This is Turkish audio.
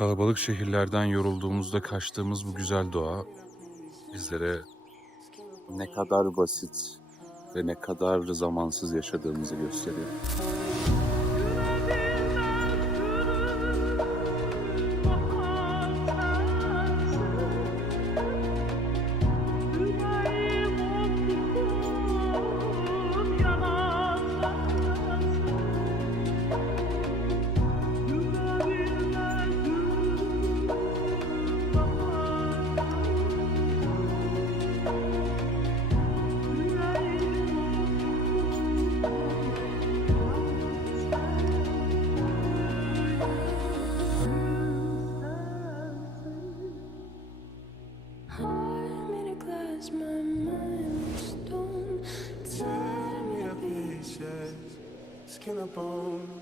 Kalabalık şehirlerden yorulduğumuzda kaçtığımız bu güzel doğa bizlere ne kadar basit ve ne kadar zamansız yaşadığımızı gösteriyor. Skin up on